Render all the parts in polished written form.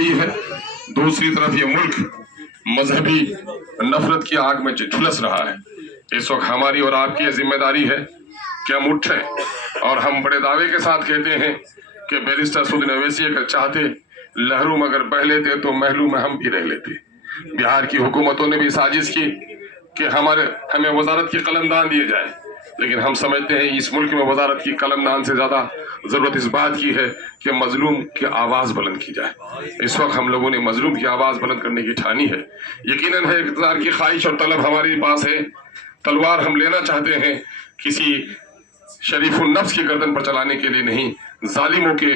रही है, दूसरी तरफ ये मुल्क मजहबी नफरत की आग में झुलस रहा है। इस वक्त हमारी और आपकी ये जिम्मेदारी है कि हम उठें और हम बड़े दावे के साथ कहते हैं कि बैरिस्टर असदुद्दीन ओवैसी अगर चाहते लहरों में अगर बह लेते तो महलों में हम भी रह लेते। बिहार की हुकूमतों ने भी साजिश की कि हमें वजारत की कलमदान दिए जाए, लेकिन हम समझते हैं इस मुल्क में वजारत की कलमदान से ज्यादा जरूरत इस बात की है कि मजलूम की आवाज बुलंद की जाए। इस वक्त हम लोगों ने मजलूम की आवाज बुलंद करने की ठानी है। यकीनन है इक़्तिदार की ख्वाहिश और तलब हमारे पास है, तलवार हम लेना चाहते हैं किसी शरीफुल नफ्स की गर्दन पर चलाने के लिए नहीं, जालिमों के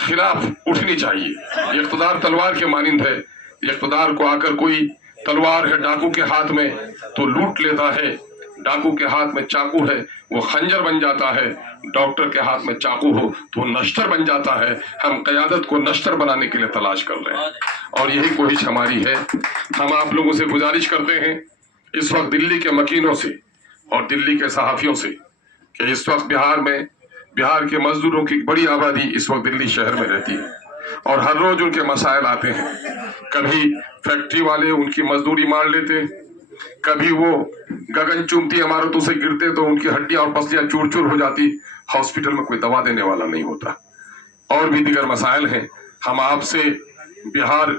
खिलाफ उठनी चाहिए। इक़्तिदार तलवार के मानिंद है, इक़्तिदार को आकर कोई तलवार है डाकू के हाथ में तो लूट लेता है, डाकू के हाथ में चाकू है वो खंजर बन जाता है, डॉक्टर के हाथ में चाकू हो तो वो नश्तर बन जाता है। हम क़यादत को नश्तर बनाने के लिए तलाश कर रहे हैं और यही कोशिश हमारी है। हम आप लोगों से गुजारिश करते हैं इस वक्त दिल्ली के मकीनों से और दिल्ली के सहाफ़ियों से कि इस वक्त बिहार के मजदूरों की बड़ी आबादी इस वक्त दिल्ली शहर में रहती है और हर रोज उनके मसाइल आते हैं। कभी फैक्ट्री वाले उनकी मजदूरी मार लेते, कभी वो गगन चूमती इमारतों से गिरते तो उनकी हड्डियां और पसलियां चूर चूर हो जाती, हॉस्पिटल में कोई दवा देने वाला नहीं होता, और भी दीगर मसाइल हैं। हम आपसे बिहार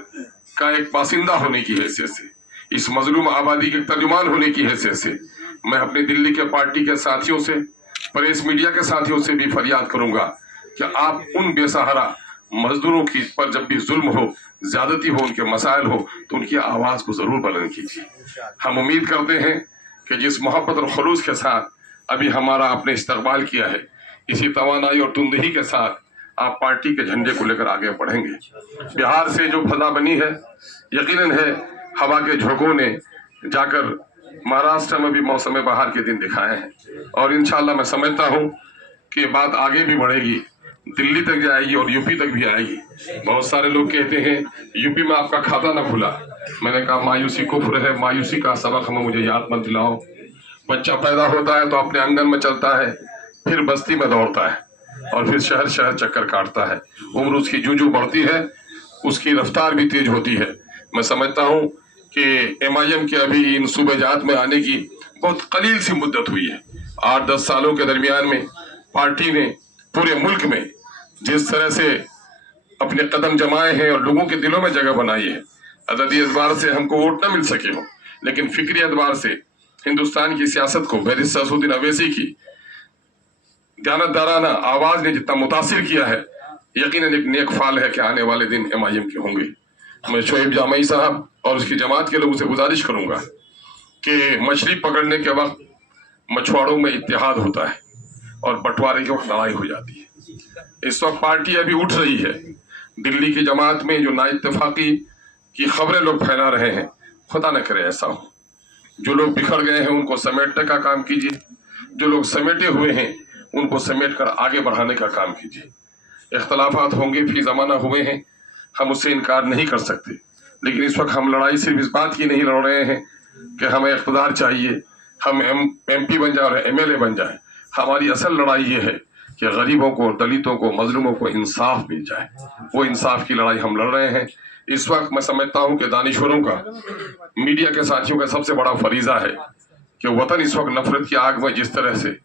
का एक बासिंदा होने की हैसियत से, इस मजलूम आबादी के तर्जुमान होने की हैसियत से मैं अपनी दिल्ली के पार्टी के साथियों से, प्रेस मीडिया के साथियों से भी फरियाद करूंगा कि आप उन बेसहारा मजदूरों की पर जब भी जुल्म हो, ज्यादती हो, उनके मसाइल हो तो उनकी आवाज को जरूर बुलंद कीजिए। हम उम्मीद करते हैं कि जिस मोहब्बत और खलूस के साथ अभी हमारा आपने इस्तकबाल किया है, इसी तवानाई और तुंदही के साथ आप पार्टी के झंडे को लेकर आगे बढ़ेंगे। बिहार से जो फजा बनी है, यकीनन है हवा के झोंकों ने जाकर महाराष्ट्र में भी मौसम बहार के दिन दिखाए हैं और इंशाल्लाह मैं समझता हूँ कि बात आगे भी बढ़ेगी, दिल्ली तक जाएगी और यूपी तक भी आएगी। बहुत सारे लोग कहते हैं यूपी में आपका खाता ना खुला, मैंने कहा मायूसी कुफ्र है, मायूसी का सबक हमें मुझे याद मत दिलाओ। बच्चा पैदा होता है तो अपने आंगन में चलता है, फिर बस्ती में दौड़ता है और फिर शहर शहर चक्कर काटता है। उम्र उसकी जूं बढ़ती है, उसकी रफ्तार भी तेज होती है। मैं समझता हूँ कि MIM के अभी इन सूबेजात में आने की बहुत कलील सी मुद्दत हुई है। 8-10 सालों के दरमियान में पार्टी ने पूरे मुल्क में जिस तरह से अपने कदम जमाए हैं और लोगों के दिलों में जगह बनाई है, अददी एतबार से हमको वोट न मिल सके हो, लेकिन फिक्री एतबार से हिंदुस्तान की सियासत को बैरिस्टर असदुद्दीन ओवैसी की दयानतदाराना आवाज ने जितना मुतासिर किया है, यकीनन एक नेक फाल है कि आने वाले दिन MIM के होंगे। मैं शोएब जामई साहब और उसकी जमात के लोगों से गुजारिश करूंगा कि मछली पकड़ने के वक्त मछुआरों में इत्तेहाद होता है और बंटवारे के वक्त लड़ाई हो जाती है। इस वक्त पार्टी अभी उठ रही है। दिल्ली की जमात में जो नाइत्तेफाकी की खबरें लोग फैला रहे हैं, खुदा न करे ऐसा हो। जो लोग बिखर गए हैं उनको समेटने का काम कीजिए, जो लोग समेटे हुए हैं उनको समेट कर आगे बढ़ाने का काम कीजिए। इख्तलाफात होंगे, फी जमाना हुए हैं, हम उससे इनकार नहीं कर सकते, लेकिन इस वक्त हम लड़ाई सिर्फ इस बात की नहीं लड़ रहे हैं कि हमें इख्तिदार चाहिए, हम MP बन जाए और MLA बन जाए। हमारी असल लड़ाई ये है कि गरीबों को, दलितों को, मजलूमों को इंसाफ मिल जाए। वो इंसाफ की लड़ाई हम लड़ रहे हैं। इस वक्त मैं समझता हूँ कि दानिश्वरों का, मीडिया के साथियों का सबसे बड़ा फरीजा है कि वतन इस वक्त नफरत की आग में, जिस तरह से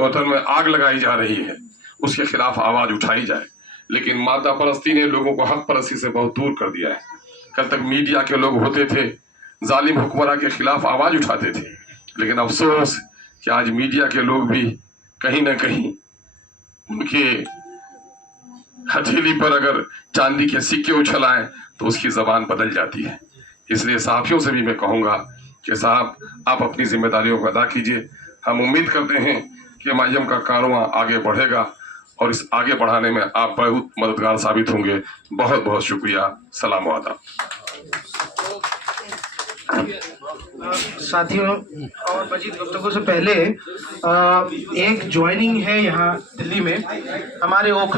वतन में आग लगाई जा रही है, उसके खिलाफ आवाज उठाई जाए। लेकिन माता परस्ती ने लोगों को हक परस्ती से बहुत दूर कर दिया है। कल तक मीडिया के लोग होते थे, जालिम हुक्मरां के खिलाफ आवाज उठाते थे, लेकिन अफसोस कि आज मीडिया के लोग भी कहीं ना कहीं उनके हथेली पर अगर चांदी के सिक्के उछलाएं तो उसकी जबान बदल जाती है। इसलिए साथियों से भी मैं कहूँगा कि साहब आप अपनी जिम्मेदारियों को अदा कीजिए। हम उम्मीद करते हैं कि MIM का कारवां आगे बढ़ेगा और इस आगे बढ़ाने में आप बहुत मददगार साबित होंगे। बहुत बहुत शुक्रिया। सलाम व आदाब। साथियों, और मजीद गुफ्तगू से पहले एक ज्वाइनिंग है यहाँ दिल्ली में हमारे ओखला